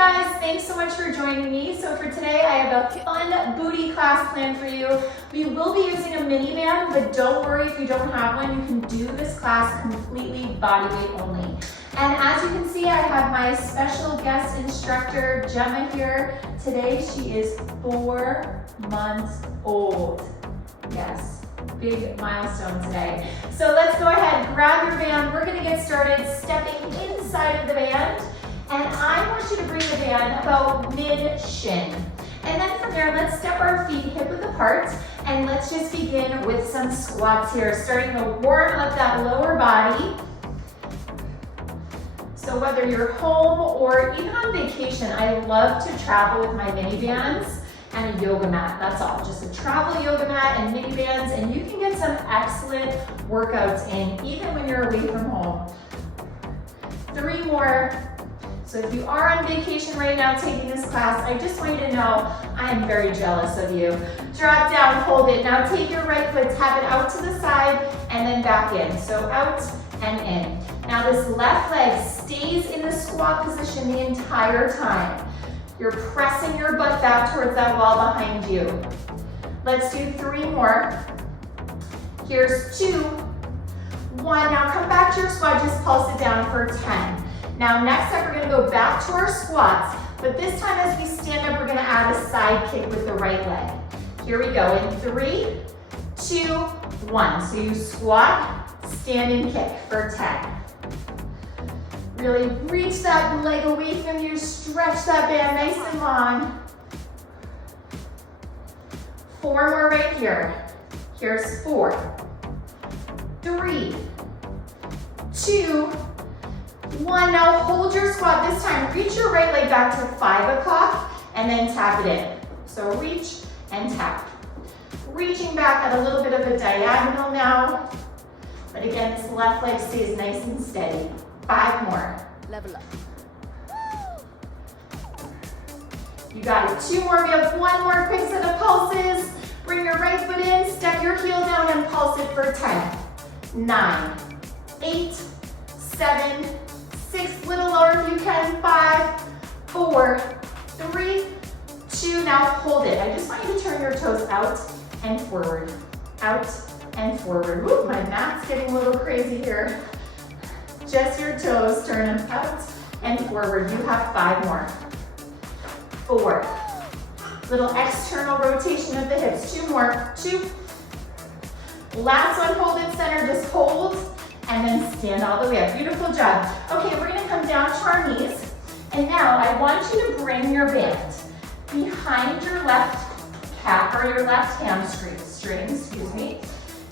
guys, thanks so much for joining me. So for today, I have a fun booty class planned for you. We will be using a mini band, but don't worry if you don't have one, you can do this class completely body weight only. And as you can see, I have my special guest instructor, Gemma, here. Today, she is 4 months old. Yes, big milestone today. So let's go ahead, grab your band. We're gonna get started stepping inside of the band. And I want you to bring the band about mid-shin. And then from there, let's step our feet hip-width apart, and let's just begin with some squats here, starting to warm up that lower body. So whether you're home or even on vacation, I love to travel with my mini bands and a yoga mat. That's all, just a travel yoga mat and mini bands, and you can get some excellent workouts in, even when you're away from home. 3 more. So if you are on vacation right now taking this class, I just want you to know I am very jealous of you. Drop down, hold it. Now take your right foot, tap it out to the side, and then back in. So out and in. Now this left leg stays in the squat position the entire time. You're pressing your butt back towards that wall behind you. Let's do 3 more. Here's 2, 1. Now come back to your squat, just pulse it down for 10. Now next up, we're gonna go back to our squats, but this time as we stand up, we're gonna add a side kick with the right leg. Here we go, in 3, 2, 1. So you squat, stand and kick for 10. Really reach that leg away from you, stretch that band nice and long. 4 more right here. Here's 4, 3, 2, 1. Now hold your squat this time. Reach your right leg back to 5 o'clock and then tap it in. So reach and tap. Reaching back at a little bit of a diagonal now. But again, this left leg stays nice and steady. 5 more. Level up. You got it. 2 more. We have 1 more quick set of pulses. Bring your right foot in, step your heel down and pulse it for 10, 9, 8, 7, 6, little lower if you can, 5, 4, 3, 2, now hold it. I just want you to turn your toes out and forward, out and forward. Woo, my mat's getting a little crazy here. Just your toes, turn them out and forward. You have 5 more. 4, little external rotation of the hips. 2 more, 2. Last one, hold it center, just hold. And then stand all the way up. Beautiful job. Okay, we're gonna come down to our knees. And now I want you to bring your band behind your left calf or your left hamstring, excuse me.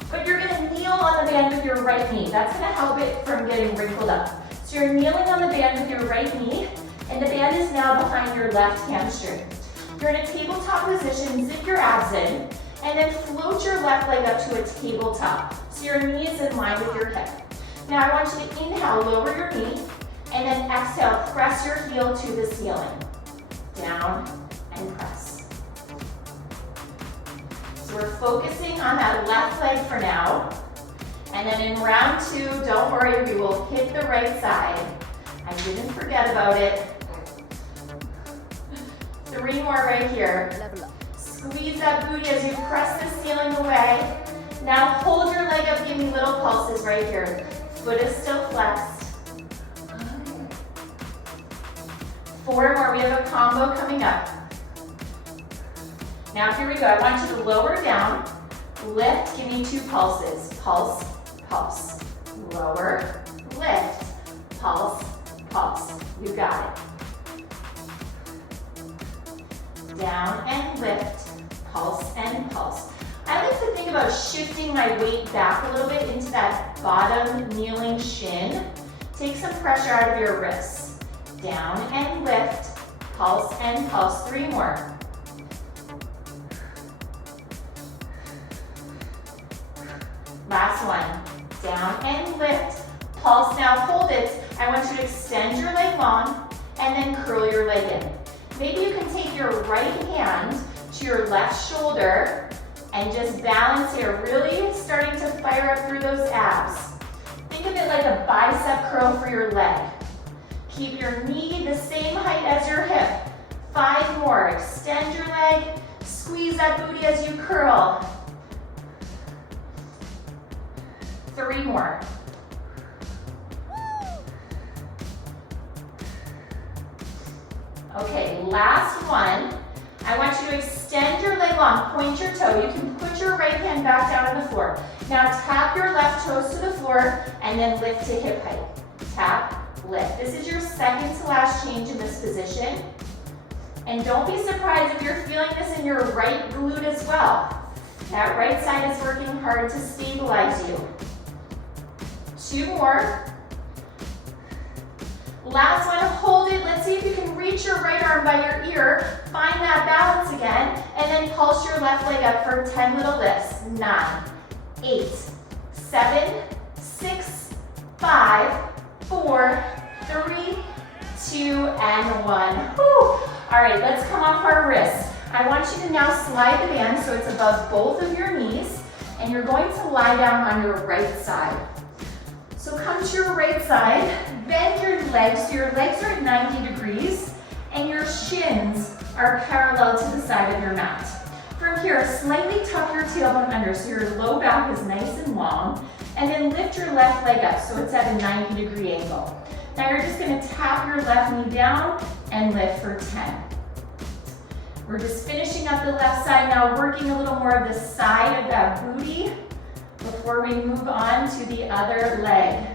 But you're gonna kneel on the band with your right knee. That's gonna help it from getting wrinkled up. So you're kneeling on the band with your right knee, and the band is now behind your left hamstring. You're in a tabletop position, zip your abs in, and then float your left leg up to a tabletop. So your knee is in line with your hip. Now I want you to inhale, lower your knee, and then exhale, press your heel to the ceiling. Down and press. So we're focusing on that left leg for now. And then in round 2, don't worry, we will hit the right side. I didn't forget about it. 3 more right here. Level up. Squeeze that booty as you press the ceiling away. Now hold your leg up, give me little pulses right here. Foot is still flexed. 4 more, we have a combo coming up. Now here we go, I want you to lower down, lift, give me 2 pulses. Pulse, pulse. Lower, lift, pulse, pulse. You got it. Down and lift, pulse and pulse. I like to think about shifting my weight back a little bit into that bottom kneeling shin. Take some pressure out of your wrists. Down and lift, pulse and pulse. 3 more. Last one. Down and lift, pulse. Now hold it. I want you to extend your leg long and then curl your leg in. Maybe you can take your right hand to your left shoulder and just balance here, really starting to fire up through those abs. Think of it like a bicep curl for your leg. Keep your knee the same height as your hip. more. Extend your leg, squeeze that booty as you curl. 3 more. Okay, last one. I want you to extend your leg long, point your toe. You can put your right hand back down on the floor. Now tap your left toes to the floor and then lift to hip height. Tap, lift. This is your second to last change in this position. And don't be surprised if you're feeling this in your right glute as well. That right side is working hard to stabilize you. 2 more. Last one, hold it. Let's see if you can reach your right arm by your ear. Find that balance again, and then pulse your left leg up for 10 little lifts. 9, 8, 7, 6, 5, 4, 3, 2, and 1. Whew. All right, let's come off our wrists. I want you to now slide the band so it's above both of your knees, and you're going to lie down on your right side. So come to your right side, bend your legs so your legs are at 90 degrees and your shins are parallel to the side of your mat. From here, slightly tuck your tailbone under so your low back is nice and long, and then lift your left leg up so it's at a 90-degree angle. Now you're just going to tap your left knee down and lift for 10. We're just finishing up the left side now, working a little more of the side of that booty before we move on to the other leg.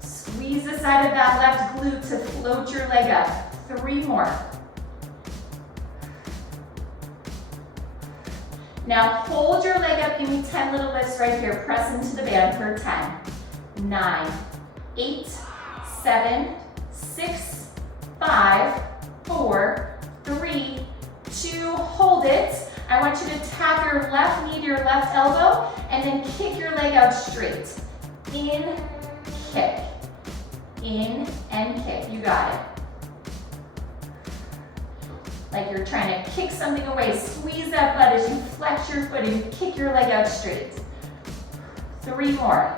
Squeeze the side of that left glute to float your leg up. 3 more. Now hold your leg up, give me 10 little lifts right here. Press into the band for 10, 9, 8, 7, 6, 5, 4, 3, 2, hold it. I want you to tap your left knee to your left elbow and then kick your leg out straight. In, kick. In and kick. You got it. Like you're trying to kick something away. Squeeze that butt as you flex your foot and kick your leg out straight. 3 more.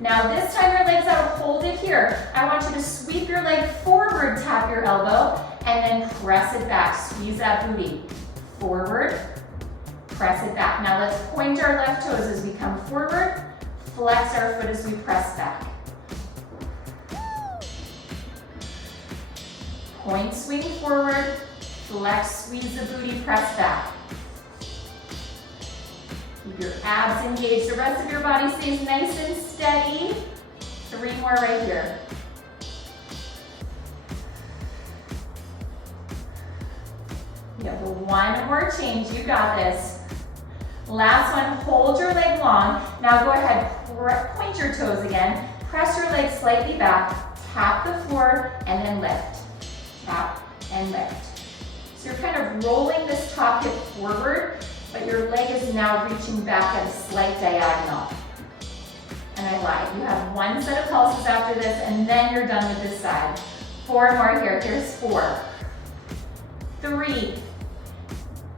Now this time your leg's out, hold it here. I want you to sweep your leg forward, tap your elbow, and then press it back. Squeeze that booty. Forward, press it back. Now let's point our left toes as we come forward, flex our foot as we press back. Point, swing forward, flex, squeeze the booty, press back. Keep your abs engaged. The rest of your body stays nice and steady. 3 more right here. You have 1 more change. You got this. Last one, hold your leg long. Now go ahead, point your toes again. Press your leg slightly back. Tap the floor and then lift. Tap and lift. So you're kind of rolling this top hip forward, but your leg is now reaching back at a slight diagonal. And I lied. You have 1 set of pulses after this, and then you're done with this side. 4 more here. Here's 4, 3,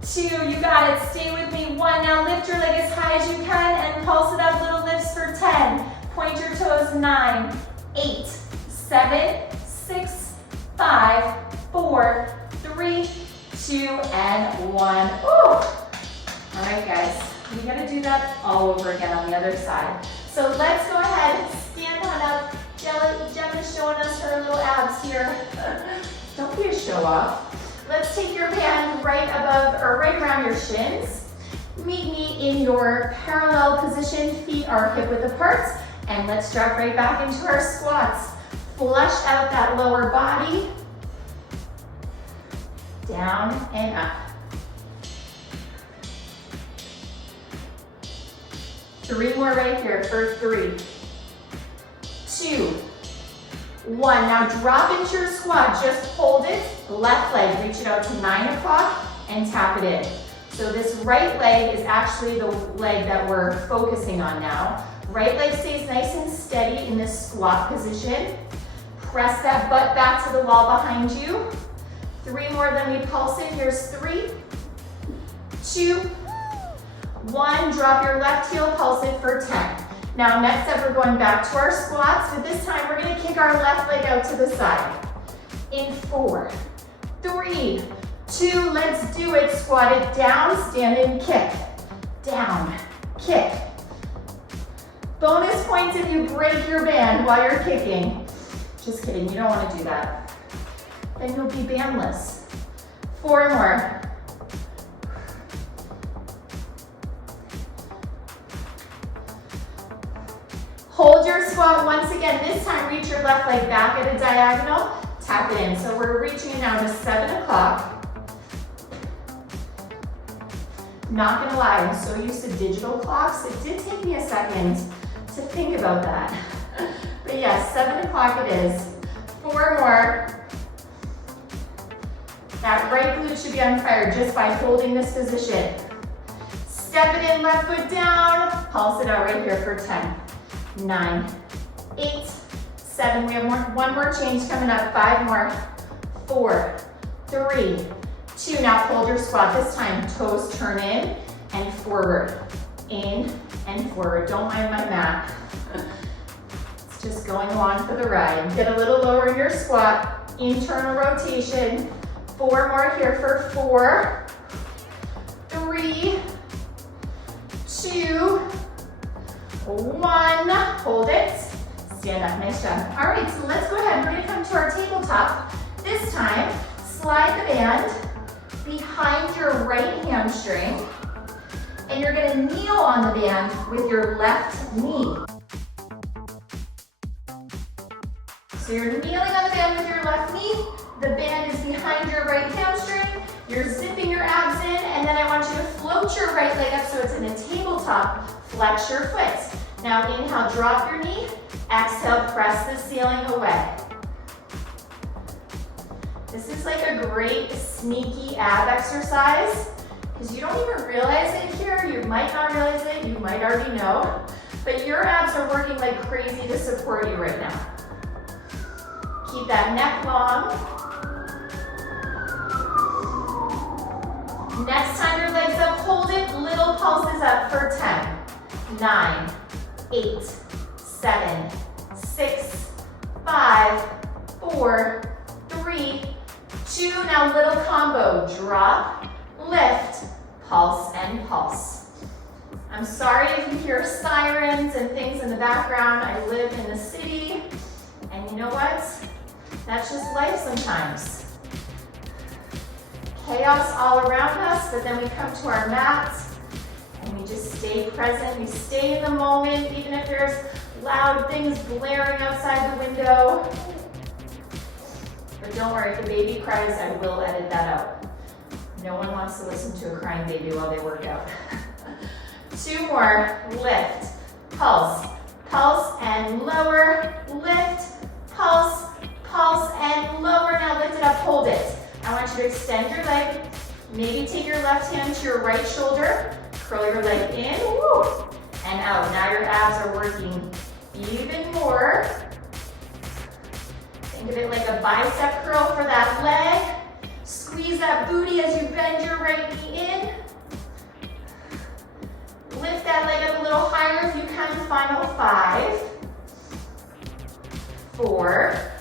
2, you got it. Stay with me. 1, now lift your leg as high as you can and pulse it up. Little lifts for 10. Point your toes. 9, 8, 7, 6, 5, 4, 3, 2, and 1. Ooh. All right, guys. We gotta do that all over again on the other side. So let's go ahead and stand on up. Gemma's showing us her little abs here. Don't be a show off. Let's take your band right above or right around your shins. Meet me in your parallel position. Feet are hip width apart. And let's drop right back into our squats. Flush out that lower body. Down and up. 3 more right here for 3, 2, 1. Now drop into your squat. Just hold it. Left leg, reach it out to 9 o'clock and tap it in. So this right leg is actually the leg that we're focusing on now. Right leg stays nice and steady in this squat position. Press that butt back to the wall behind you. 3 more, then we pulse it. Here's 3, 2, 1. Drop your left heel, pulse it for 10. Now next up, we're going back to our squats, but this time we're gonna kick our left leg out to the side. In 4, 3, 2, let's do it. Squat it down, stand and kick. Down, kick. Bonus points if you break your band while you're kicking. Just kidding, you don't wanna do that. Then you'll be bandless. 4 more. Hold your squat once again. This time, reach your left leg back at a diagonal. Tap it in. So we're reaching it now to 7 o'clock. Not gonna lie, I'm so used to digital clocks. It did take me a second to think about that. But yes, 7 o'clock it is. 4 more. That right glute should be on fire just by holding this position. Step it in, left foot down. Pulse it out right here for 10, 9, 8, 7. We have one more change coming up. 5 more. 4, 3, 2. Now hold your squat. This time, toes turn in and forward. In and forward. Don't mind my mat. It's just going along for the ride. Get a little lower in your squat. Internal rotation. 4 more here for 4, 3, 2, 1. Hold it. Stand up. Nice job. All right, so let's go ahead. We're going to come to our tabletop. This time, slide the band behind your right hamstring, and you're going to kneel on the band with your left knee. So you're kneeling on the band with your left knee. The band is behind your right hamstring. You're zipping your abs in, and then I want you to float your right leg up so it's in a tabletop. Flex your foot. Now inhale, drop your knee. Exhale, press the ceiling away. This is like a great sneaky ab exercise because you don't even realize it here. You might not realize it. You might already know. But your abs are working like crazy to support you right now. Keep that neck long. Next time your legs up, hold it, little pulses up for 10, 9, 8, 7, 6, 5, 4, 3, 2. Now little combo, drop, lift, pulse, and pulse. I'm sorry if you hear sirens and things in the background. I live in the city, and you know what? That's just life sometimes. Chaos all around us, but then we come to our mats and we just stay present. We stay in the moment, even if there's loud things blaring outside the window. But don't worry, if the baby cries, I will edit that out. No one wants to listen to a crying baby while they work out. 2 more, lift, pulse, pulse and lower, lift, pulse, pulse and lower. Now lift it up, hold it. I want you to extend your leg, maybe take your left hand to your right shoulder, curl your leg in, woo, and out. Now your abs are working even more. Think of it like a bicep curl for that leg. Squeeze that booty as you bend your right knee in. Lift that leg up a little higher if you can. Final 5, 4,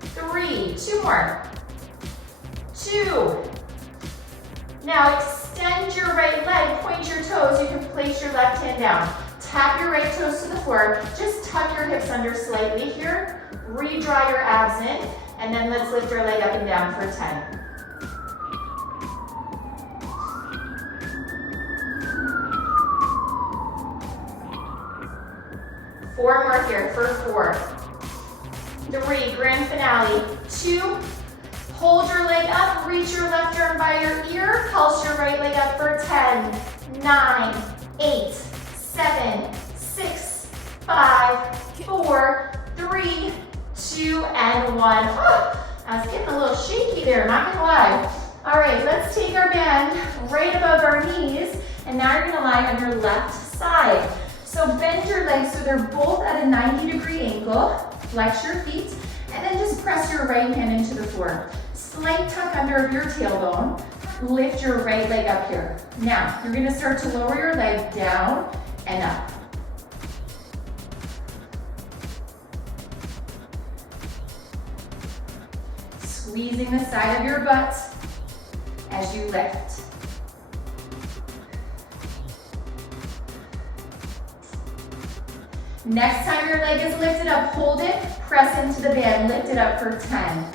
3, 2 more, 2. Now extend your right leg, point your toes. You can place your left hand down. Tap your right toes to the floor. Just tuck your hips under slightly here. Redraw your abs in, and then let's lift our leg up and down for 10. Four more here for 4, 3, grand finale, 2, hold your leg up, reach your left arm by your ear, pulse your right leg up for 10, 9, 8, 7, 6, 5, 4, 3, 2, and 1. Oh, I was getting a little shaky there, not gonna lie. All right, let's take our band right above our knees, and now you're gonna lie on your left side. So bend your legs so they're both at a 90-degree angle. Flex your feet, and then just press your right hand into the floor. Slight tuck under your tailbone. Lift your right leg up here. Now, you're gonna start to lower your leg down and up. squeezing the side of your butt as you lift. Next time your leg is lifted up, hold it, press into the band, lift it up for 10.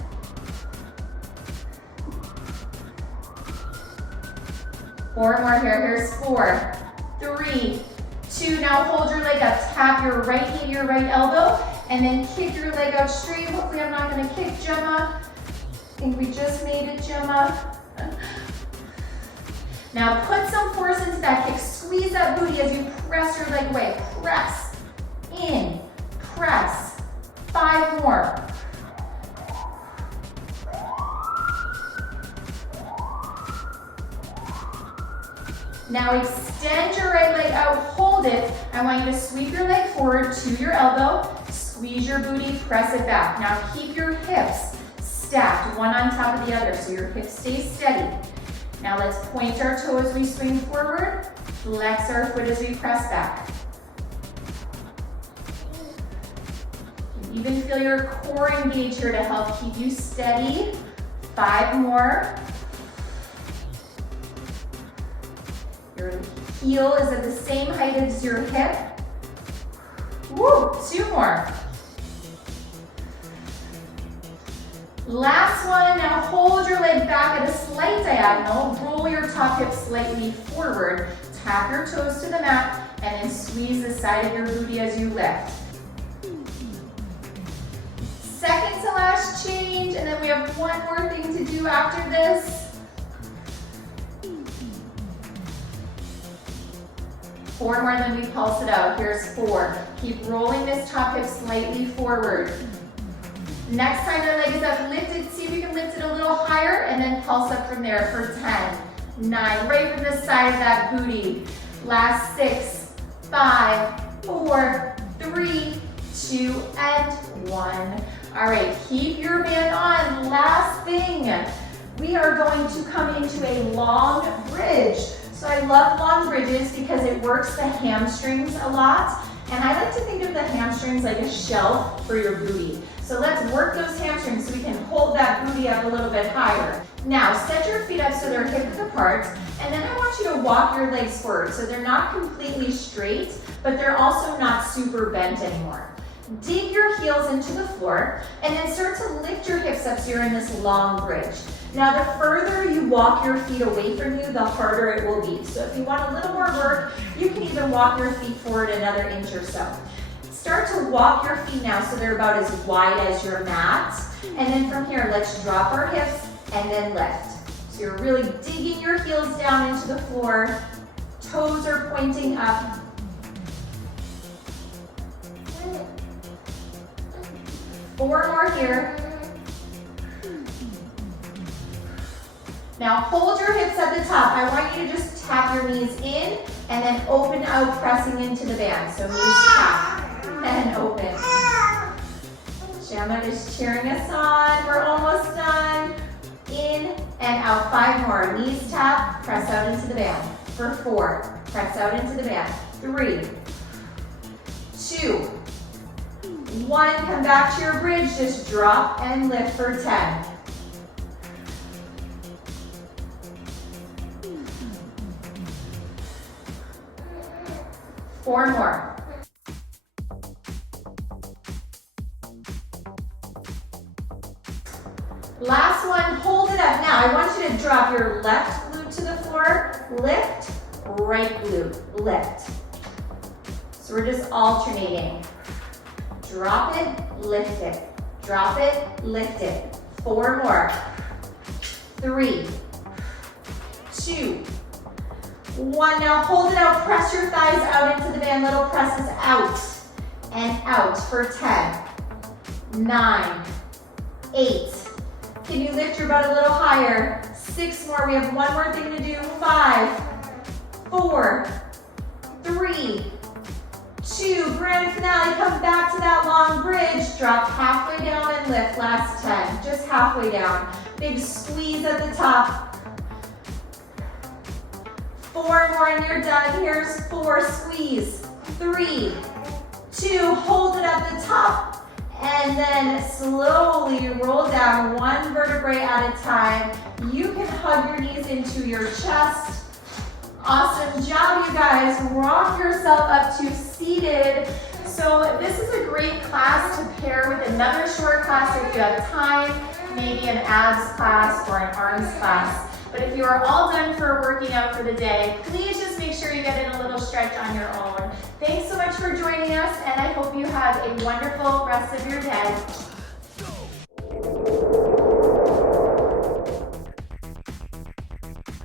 Four more here, here's 4, 3, 2, now hold your leg up, tap your right knee to your right elbow, and then kick your leg out straight. Hopefully I'm not gonna kick Gemma. I think we just made it, Gemma. Now put some force into that kick, squeeze that booty as you press your leg away, press. In, press, 5 more. Now extend your right leg out, hold it. I want you to sweep your leg forward to your elbow, squeeze your booty, press it back. Now keep your hips stacked, one on top of the other, so your hips stay steady. Now let's point our toe as we swing forward, flex our foot as we press back. Even feel your core engage here to help keep you steady. 5 more. Your heel is at the same height as your hip. Woo, 2 more. Last one, now hold your leg back at a slight diagonal. Roll your top hip slightly forward. Tap your toes to the mat and then squeeze the side of your booty as you lift. Second to last change, and then we have one more thing to do after this. 4 more, then we pulse it out. Here's 4. Keep rolling this top hip slightly forward. Next time your leg is up, lift it. See if you can lift it a little higher, and then pulse up from there for 10, 9, right from the side of that booty. Last 6, 5, 4, 3, 2, and 1. All right, keep your band on. Last thing, we are going to come into a long bridge. So I love long bridges because it works the hamstrings a lot. And I like to think of the hamstrings like a shelf for your booty. So let's work those hamstrings so we can hold that booty up a little bit higher. Now, set your feet up so they're hip width apart. And then I want you to walk your legs forward. So they're not completely straight, but they're also not super bent anymore. Dig your heels into the floor and then start to lift your hips up so you're in this long bridge. Now the further you walk your feet away from you, the harder it will be. So if you want a little more work, you can even walk your feet forward another inch or so. Start to walk your feet now so they're about as wide as your mat. And then from here, let's drop our hips and then lift. So you're really digging your heels down into the floor. Toes are pointing up. 4 more here. Now hold your hips at the top. I want you to just tap your knees in and then open out, pressing into the band. So knees tap and open. Gemma is cheering us on. We're almost done. In and out. 5 more. Knees tap, press out into the band. For 4, press out into the band. 3, 2, 1, come back to your bridge, just drop and lift for 10. Four more. Last one, hold it up. Now I want you to drop your left glute to the floor, lift, right glute, lift. So we're just alternating. Drop it, lift it. Drop it, lift it. 4 more. 3, 2, 1. Now hold it out. Press your thighs out into the band. Little presses out and out for 10, 9, 8. Can you lift your butt a little higher? 6 more. We have one more thing to do. 5, 4, 3, 2, grand finale. Come back to that long bridge. Drop halfway down and lift. Last 10, just halfway down. Big squeeze at the top. 4 more and you're done. Here's 4, squeeze. 3, 2, hold it at the top And then slowly roll down one vertebrae at a time. You can hug your knees into your chest. Awesome job, you guys. Rock yourself up to seated. So this is a great class to pair with another short class if you have time, maybe an abs class or an arms class. But if you are all done for working out for the day, please just make sure you get in a little stretch on your own. Thanks so much for joining us, and I hope you have a wonderful rest of your day.